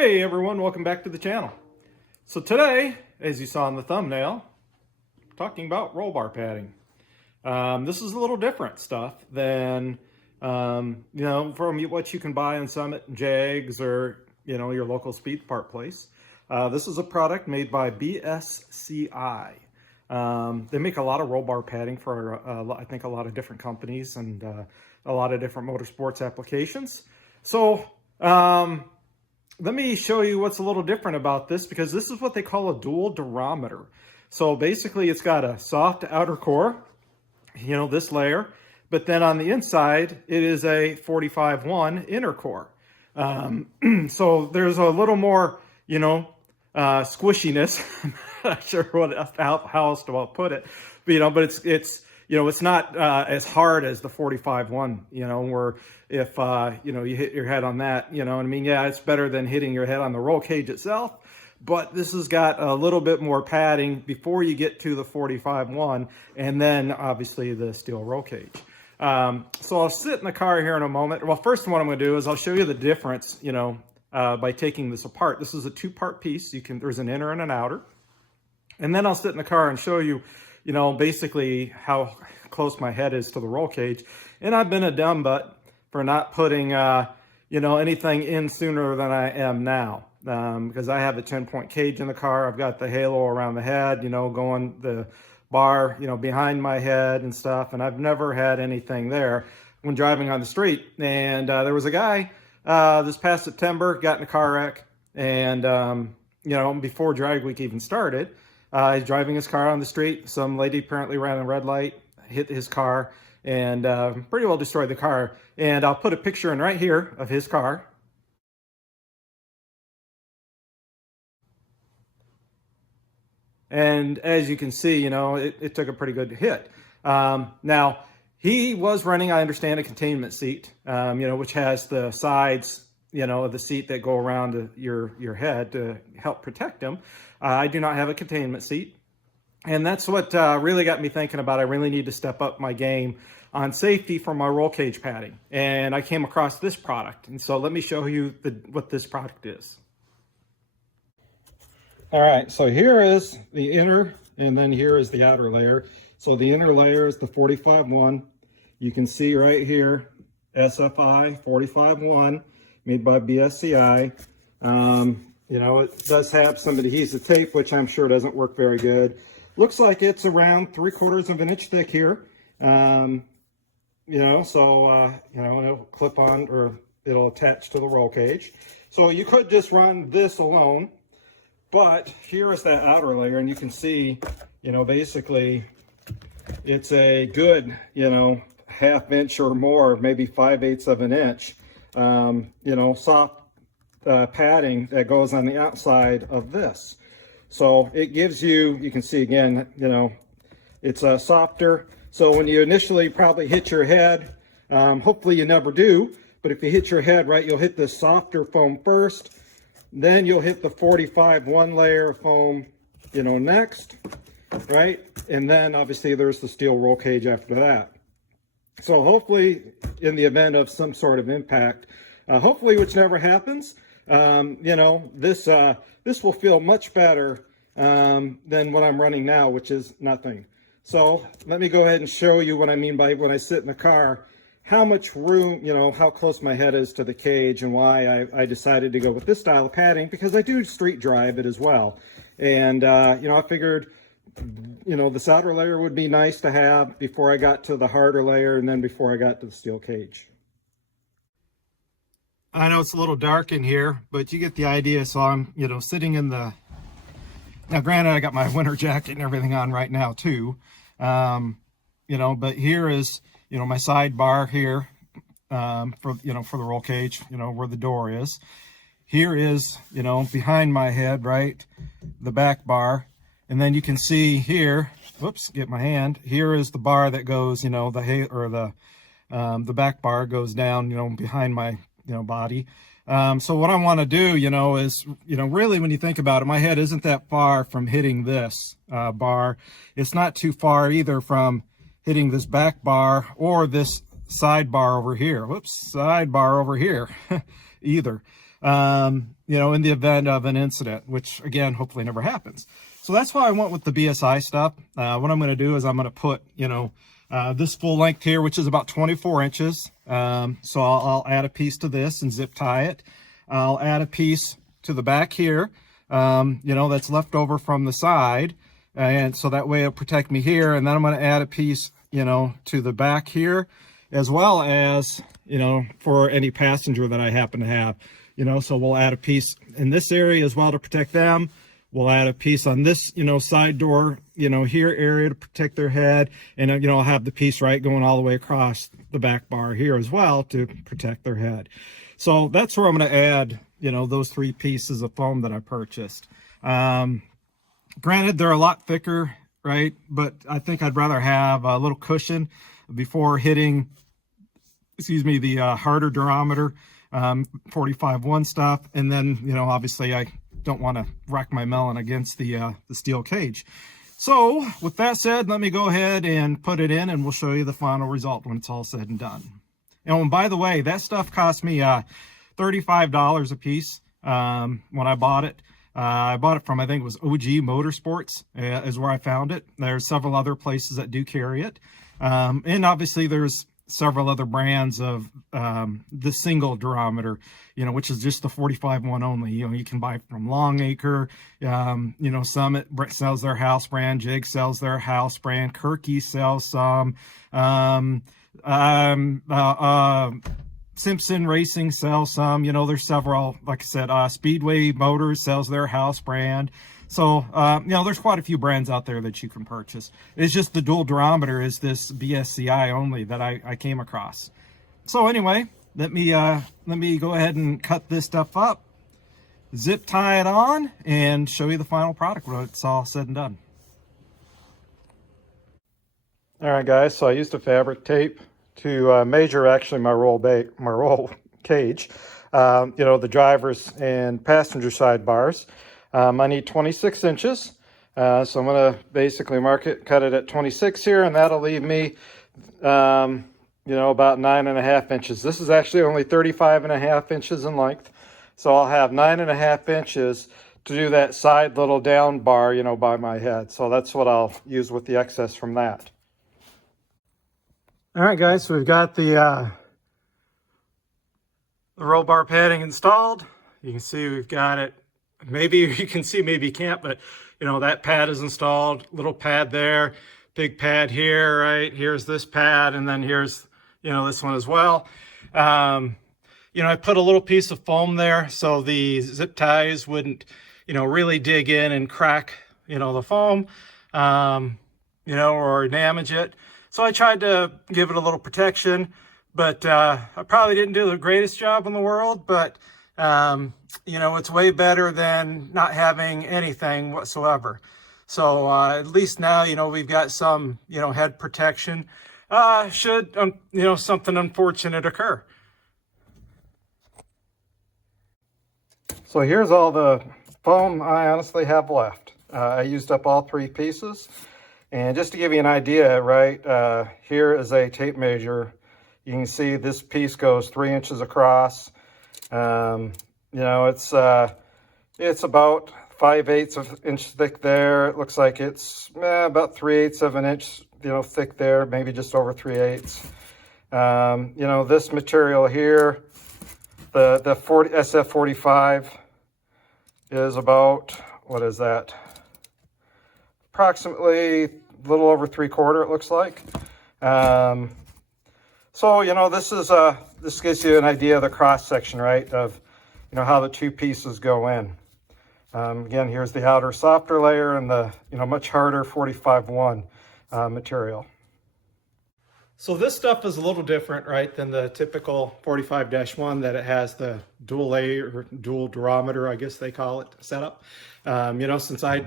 Hey everyone, welcome back to the channel. So today, as you saw in the thumbnail, talking about roll bar padding. This is a little different stuff than from what you can buy on Summit and Jags or your local speed part place. This is a product made by BSCI. They make a lot of roll bar padding for I think a lot of different companies and a lot of different motorsports applications. So let me show you what's a little different about this, because this is what they call a dual durometer. So basically it's got a soft outer core, this layer, but then on the inside it is a 45-1 inner core. So there's a little more, squishiness. I'm not sure how else to put it, but it's not as hard as the 45-1, where if, you hit your head on that, yeah, it's better than hitting your head on the roll cage itself, but this has got a little bit more padding before you get to the 45-1, and then obviously the steel roll cage. So I'll sit in the car here in a moment. Well, first what I'm going to do is I'll show you the difference, by taking this apart. This is a two-part piece. There's an inner and an outer. And then I'll sit in the car and show you, basically how close my head is to the roll cage. And I've been a dumb butt for not putting, anything in sooner than I am now. Because I have a 10-point cage in the car. I've got the halo around the head, going the bar, behind my head and stuff. And I've never had anything there when driving on the street. And there was a guy this past September, got in a car wreck. And, before drag week even started, he's driving his car on the street. Some lady apparently ran a red light, hit his car, and pretty well destroyed the car. And I'll put a picture in right here of his car. And as you can see, it took a pretty good hit. Now, he was running, I understand, a containment seat, which has the sides, of the seat that go around your head to help protect him. I do not have a containment seat. And that's what really got me thinking about I really need to step up my game on safety for my roll cage padding. And I came across this product. And so let me show you what this product is. All right, so here is the inner, and then here is the outer layer. So the inner layer is the 45-1. You can see right here, SFI 45-1, made by BSCI. It does have some adhesive tape, which I'm sure doesn't work very good. Looks like it's around 3/4 of an inch thick here. It'll clip on, or it'll attach to the roll cage. So you could just run this alone, but here is that outer layer, and you can see, basically it's a good, 1/2 inch or more, maybe 5/8 of an inch, soft padding that goes on the outside of this. So it gives you can see again, it's softer. So when you initially probably hit your head, hopefully you never do, but if you hit your head, right, you'll hit the softer foam first, then you'll hit the 45-1 layer of foam, next, right? And then obviously there's the steel roll cage after that. So hopefully in the event of some sort of impact, hopefully which never happens, this will feel much better than what I'm running now, which is nothing. So let me go ahead and show you what I mean by when I sit in the car, how much room, how close my head is to the cage, and why I decided to go with this style of padding, because I do street drive it as well. And, I figured, this outer layer would be nice to have before I got to the harder layer, and then before I got to the steel cage. I know it's a little dark in here, but you get the idea. So I'm, sitting in the, now granted, I got my winter jacket and everything on right now too. But here is, my sidebar here, for the roll cage, where the door is. Here is, behind my head, right, the back bar. And then you can see here, whoops, get my hand. Here is the bar that goes, the back bar goes down, behind my, body. So what I want to do, is, really when you think about it, my head isn't that far from hitting this bar. It's not too far either from hitting this back bar or this side bar over here. Whoops, side bar over here either. you know, in the event of an incident, which again, hopefully never happens. So that's why I went with the BSI stuff. What I'm going to do is I'm going to put, you know, this full length here, which is about 24 inches. So I'll add a piece to this and zip tie it. I'll add a piece to the back here, you know, that's left over from the side. And so that way it'll protect me here. And then I'm going to add a piece, you know, to the back here, as well as, you know, for any passenger that I happen to have, you know, so we'll add a piece in this area as well to protect them. We'll add a piece on this, you know, side door, you know, here area to protect their head. And, you know, I'll have the piece right going all the way across the back bar here as well to protect their head. So that's where I'm going to add, you know, those 3 pieces of foam that I purchased. Granted, they're a lot thicker, right? But I think I'd rather have a little cushion before hitting, excuse me, the harder durometer, 45-1 stuff. And then, you know, obviously I don't want to wreck my melon against the steel cage. So with that said, let me go ahead and put it in and we'll show you the final result when it's all said and done. And by the way, that stuff cost me $35 a piece when I bought it. I bought it from, I think it was OG Motorsports is where I found it. There's several other places that do carry it. And obviously there's several other brands of the single durometer, you know, which is just the 45-1 only. You know, you can buy from Longacre, you know, Summit sells their house brand, Jig sells their house brand, Kirky sells some, Simpson Racing sells some, you know, there's several, like I said, Speedway Motors sells their house brand. So, you know, there's quite a few brands out there that you can purchase. It's just the dual durometer is this BSCI only that I came across. So anyway, let me go ahead and cut this stuff up, zip tie it on, and show you the final product when it's all said and done. All right, guys, so I used a fabric tape to measure actually my roll cage, you know, the driver's and passenger side bars. I need 26 inches. So I'm going to basically cut it at 26 here, and that'll leave me, you know, about 9.5 inches. This is actually only 35.5 inches in length. So I'll have 9.5 inches to do that side little down bar, you know, by my head. So that's what I'll use with the excess from that. All right, guys, so we've got the roll bar padding installed. You can see we've got it. Maybe you can see, maybe you can't, but you know, that pad is installed, little pad there, big pad here, right? Here's this pad, and then here's, you know, this one as well. You know, I put a little piece of foam there so the zip ties wouldn't, you know, really dig in and crack, you know, the foam, you know, or damage it. So I tried to give it a little protection, but I probably didn't do the greatest job in the world, but you know, it's way better than not having anything whatsoever. So at least now, you know, we've got some, you know, head protection should, you know, something unfortunate occur. So here's all the foam I honestly have left. I used up all 3 pieces. And just to give you an idea, right, here is a tape measure. You can see this piece goes 3 inches across. You know, it's about 5/8 of an inch thick there. It looks like it's about 3/8 of an inch, you know, thick there, maybe just over 3/8. You know, this material here, the SF45 is about, what is that? Approximately a little over 3/4, it looks like. So, you know, this gives you an idea of the cross section, right, of, you know, how the 2 pieces go in. Again, here's the outer softer layer and the, you know, much harder 45-1 material. So this stuff is a little different, right, than the typical 45-1 that it has the dual layer, dual durometer, I guess they call it, setup. You know, since I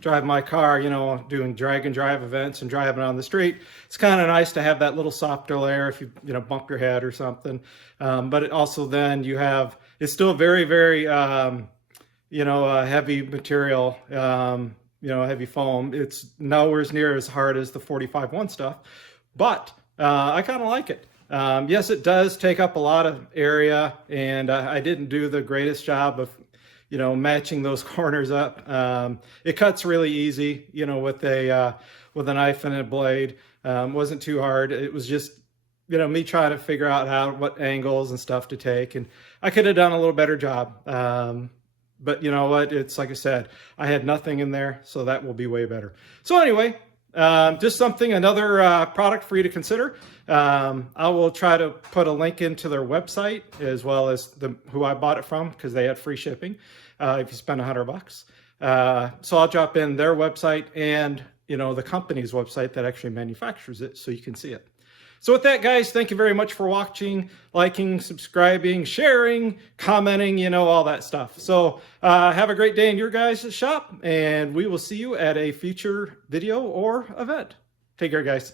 drive my car, you know, doing drag and drive events and driving on the street, it's kind of nice to have that little softer layer if you know, bump your head or something. But it also then you have, it's still very, very, you know, heavy material, you know, heavy foam. It's nowhere near as hard as the 45-1 stuff, but I kind of like it. Yes, it does take up a lot of area, and I didn't do the greatest job of, matching those corners up. It cuts really easy, with a knife and a blade. Wasn't too hard. It was just, me trying to figure out what angles and stuff to take, and I could have done a little better job. But you know what? It's like I said, I had nothing in there, so that will be way better. So anyway, just another product for you to consider. I will try to put a link into their website as well as who I bought it from, because they had free shipping if you spend $100. So I'll drop in their website and the company's website that actually manufactures it, so you can see it. So with that, guys, thank you very much for watching, liking, subscribing, sharing, commenting, all that stuff. So have a great day in your guys' shop, and we will see you at a future video or event. Take care, guys.